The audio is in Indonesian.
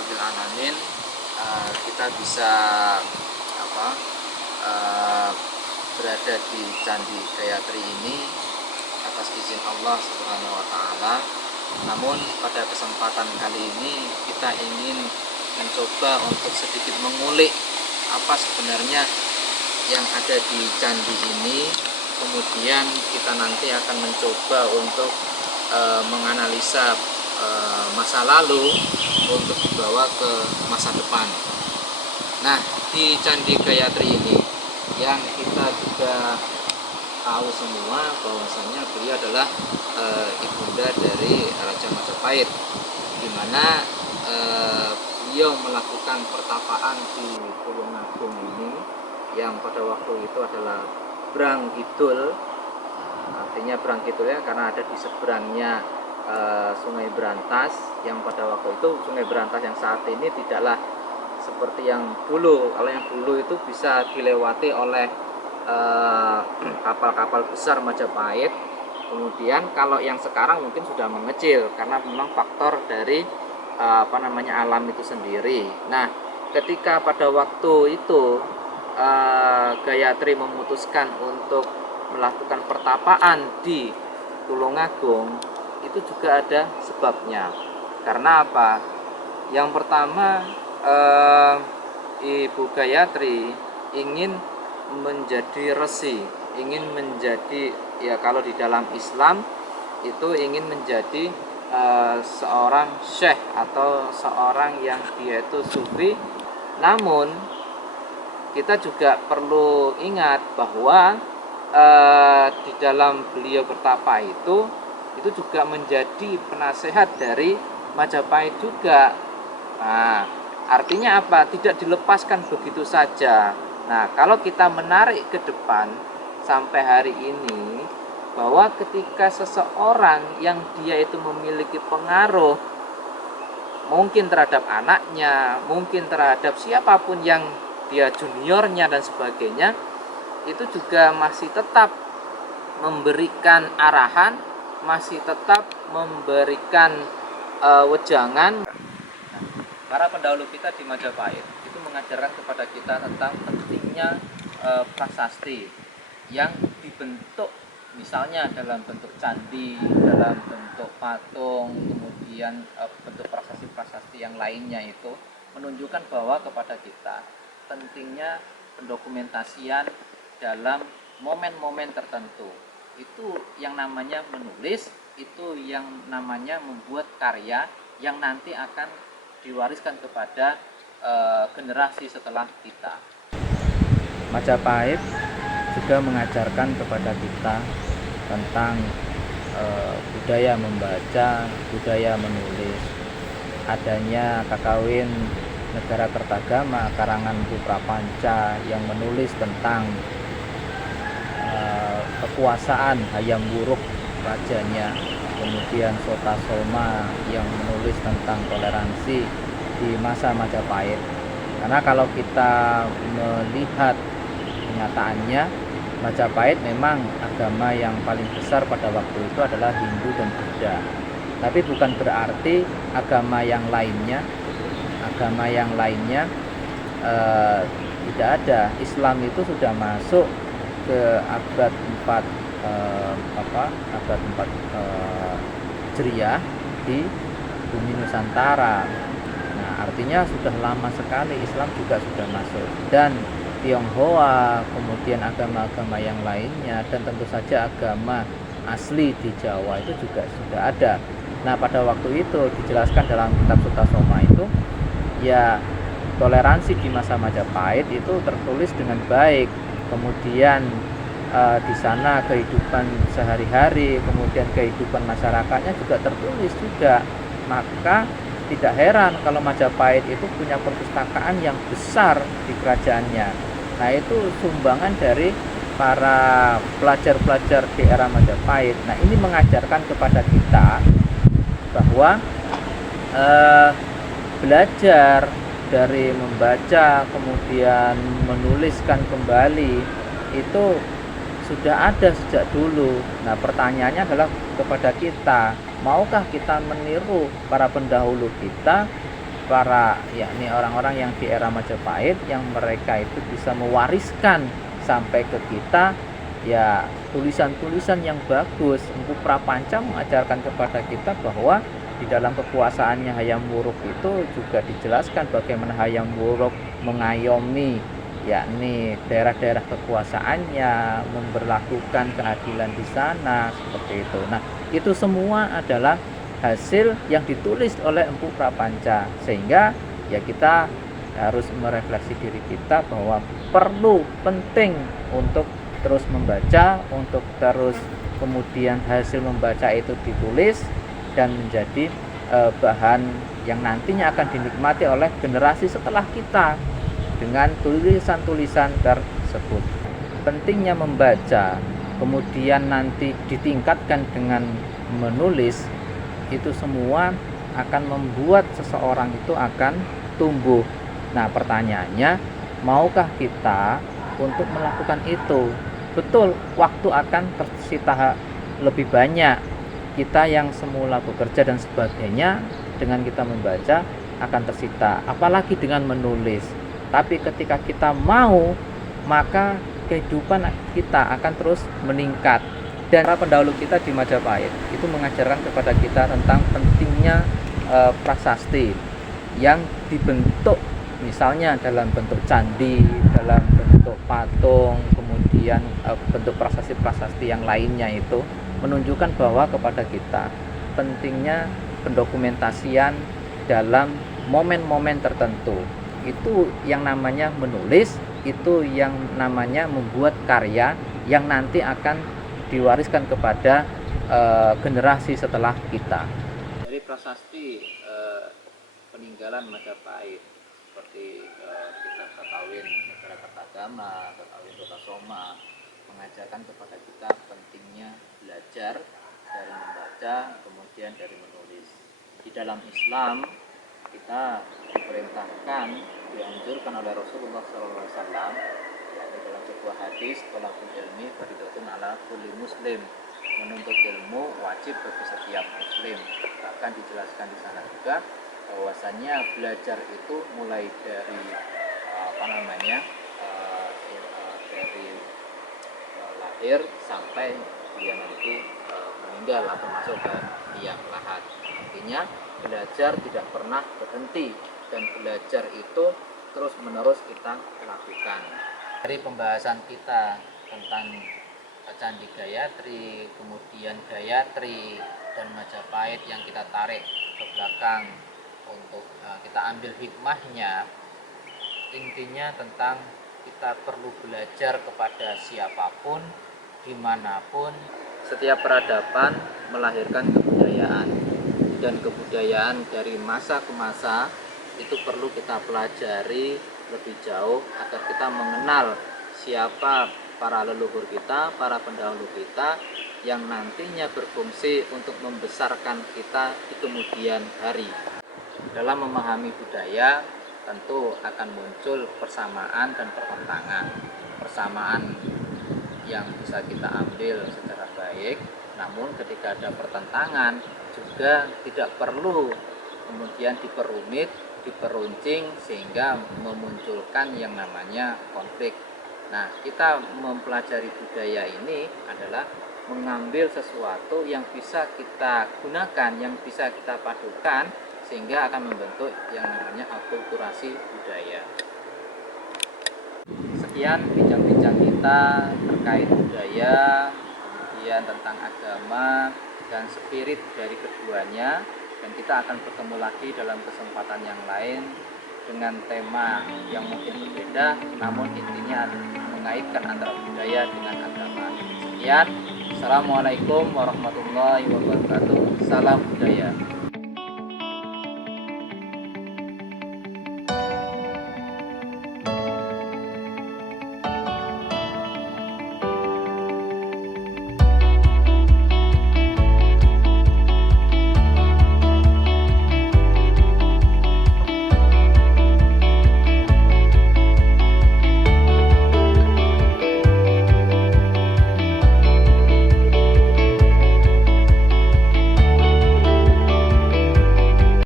rabbil alamin kita bisa apa berada di Candi Gayatri ini atas izin Allah Subhanahu wa taala. Namun pada kesempatan kali ini kita ingin mencoba untuk sedikit mengulik apa sebenarnya yang ada di candi ini. Kemudian kita nanti akan mencoba untuk menganalisa masa lalu untuk dibawa ke masa depan. Nah, di Candi Gayatri ini yang kita juga tahu semua bahwasanya beliau adalah ibunda dari Raja Majapahit, di mana beliau melakukan pertapaan di Tulungagung ini yang pada waktu itu adalah Brang Kidul. Artinya Brang Kidul ya karena ada di seberangnya Sungai Brantas, yang pada waktu itu Sungai Brantas yang saat ini tidaklah seperti yang dulu. Kalau yang dulu itu bisa dilewati oleh kapal-kapal besar Majapahit. Kemudian kalau yang sekarang mungkin sudah mengecil karena memang faktor dari alam itu sendiri. Nah, ketika pada waktu itu Gayatri memutuskan untuk melakukan pertapaan di Tulungagung, itu juga ada sebabnya. Karena apa? Yang pertama, Ibu Gayatri ingin menjadi resi, ingin menjadi, ya kalau di dalam Islam itu ingin menjadi seorang syekh atau seorang yang dia itu sufi. Namun kita juga perlu ingat bahwa di dalam beliau bertapa itu juga menjadi penasehat dari Majapahit juga. Nah, artinya apa? Tidak dilepaskan begitu saja. Nah, kalau kita menarik ke depan sampai hari ini, bahwa ketika seseorang yang dia itu memiliki pengaruh mungkin terhadap anaknya, mungkin terhadap siapapun yang dia juniornya dan sebagainya, itu juga masih tetap memberikan arahan, masih tetap memberikan wejangan. Para pendahulu kita di Majapahit itu mengajarkan kepada kita tentang pentingnya prasasti yang dibentuk misalnya dalam bentuk candi, dalam bentuk patung, kemudian bentuk prasasti-prasasti yang lainnya, itu menunjukkan bahwa kepada kita pentingnya pendokumentasian dalam momen-momen tertentu. Itu yang namanya menulis, itu yang namanya membuat karya yang nanti akan diwariskan kepada generasi setelah kita. Majapahit juga mengajarkan kepada kita tentang budaya membaca, budaya menulis. Adanya Kakawin Negara Kertagama karangan Putra Panca yang menulis tentang kekuasaan Hayam Wuruk rajanya, kemudian Sota Soma yang menulis tentang toleransi di masa Majapahit. Karena kalau kita melihat kenyataannya, Majapahit memang agama yang paling besar pada waktu itu adalah Hindu dan Buddha. Tapi bukan berarti agama yang lainnya tidak ada. Islam itu sudah masuk ke abad 4 Hijriah di bumi Nusantara. Nah, artinya sudah lama sekali Islam juga sudah masuk, dan Tionghoa, kemudian agama-agama yang lainnya, dan tentu saja agama asli di Jawa itu juga sudah ada. Nah, pada waktu itu dijelaskan dalam kitab Sota Soma itu, ya toleransi di masa Majapahit itu tertulis dengan baik. Kemudian di sana kehidupan sehari-hari, kemudian kehidupan masyarakatnya juga tertulis juga. Maka tidak heran kalau Majapahit itu punya perpustakaan yang besar di kerajaannya. Nah, itu sumbangan dari para pelajar-pelajar di era Majapahit. Nah, ini mengajarkan kepada kita bahwa belajar dari membaca kemudian menuliskan kembali itu sudah ada sejak dulu. Nah, pertanyaannya adalah kepada kita, maukah kita meniru para pendahulu kita para yakni orang-orang yang di era Majapahit yang mereka itu bisa mewariskan sampai ke kita ya tulisan-tulisan yang bagus. Empu Prapanca mengajarkan kepada kita bahwa di dalam kekuasaannya Hayam Wuruk itu juga dijelaskan bagaimana Hayam Wuruk mengayomi yakni daerah-daerah kekuasaannya, memberlakukan keadilan di sana seperti itu. Nah, itu semua adalah hasil yang ditulis oleh Empu Prapanca, sehingga ya kita harus merefleksi diri kita bahwa perlu penting untuk terus membaca, untuk terus kemudian hasil membaca itu ditulis dan menjadi bahan yang nantinya akan dinikmati oleh generasi setelah kita dengan tulisan-tulisan tersebut. Pentingnya membaca, kemudian nanti ditingkatkan dengan menulis, itu semua akan membuat seseorang itu akan tumbuh. Nah, pertanyaannya, maukah kita untuk melakukan itu? Betul, waktu akan tersita lebih banyak. Kita yang semula bekerja dan sebagainya, dengan kita membaca akan tersita, apalagi dengan menulis. Tapi ketika kita mau, maka kehidupan kita akan terus meningkat. Dan para pendahulu kita di Majapahit itu mengajarkan kepada kita tentang pentingnya prasasti yang dibentuk misalnya dalam bentuk candi, dalam bentuk patung, kemudian bentuk prasasti-prasasti yang lainnya, itu menunjukkan bahwa kepada kita pentingnya pendokumentasian dalam momen-momen tertentu. Itu yang namanya menulis, itu yang namanya membuat karya yang nanti akan diwariskan kepada generasi setelah kita. Dari prasasti peninggalan Majapahit seperti kita Kakawin Negara Kertagama, Kakawin Kota Soma, mengajarkan kepada kita pentingnya belajar dari membaca, kemudian dari menulis. Di dalam Islam kita diperintahkan, dianjurkan oleh Rasulullah SAW, yakni dalam sebuah hadis, thalabul ilmi fardhatun ala kulli muslim, menuntut ilmu wajib bagi setiap muslim. Bahkan dijelaskan di sana juga bahwasannya belajar itu mulai dari dari lahir sampai dia nanti meninggal atau masuk ke liang lahat. Artinya belajar tidak pernah berhenti, dan belajar itu terus menerus kita lakukan. Dari pembahasan kita tentang Candi Gayatri, kemudian Gayatri dan Majapahit yang kita tarik ke belakang untuk kita ambil hikmahnya, intinya tentang kita perlu belajar kepada siapapun, dimanapun. Setiap peradaban melahirkan kebudayaan, dan kebudayaan dari masa ke masa itu perlu kita pelajari lebih jauh agar kita mengenal siapa para leluhur kita, para pendahulu kita yang nantinya berfungsi untuk membesarkan kita di kemudian hari. Dalam memahami budaya tentu akan muncul persamaan dan pertentangan. Persamaan yang bisa kita ambil secara baik, namun ketika ada pertentangan juga tidak perlu kemudian diperumit, diperuncing sehingga memunculkan yang namanya konflik. Nah, kita mempelajari budaya ini adalah mengambil sesuatu yang bisa kita gunakan, yang bisa kita padukan, sehingga akan membentuk yang namanya akulturasi budaya. Sekian bincang-bincang kita terkait budaya, kemudian tentang agama dan spirit dari keduanya, dan kita akan bertemu lagi dalam kesempatan yang lain dengan tema yang mungkin berbeda, namun intinya mengaitkan antara budaya dengan agama. Sekian, Assalamualaikum warahmatullahi wabarakatuh. Salam budaya.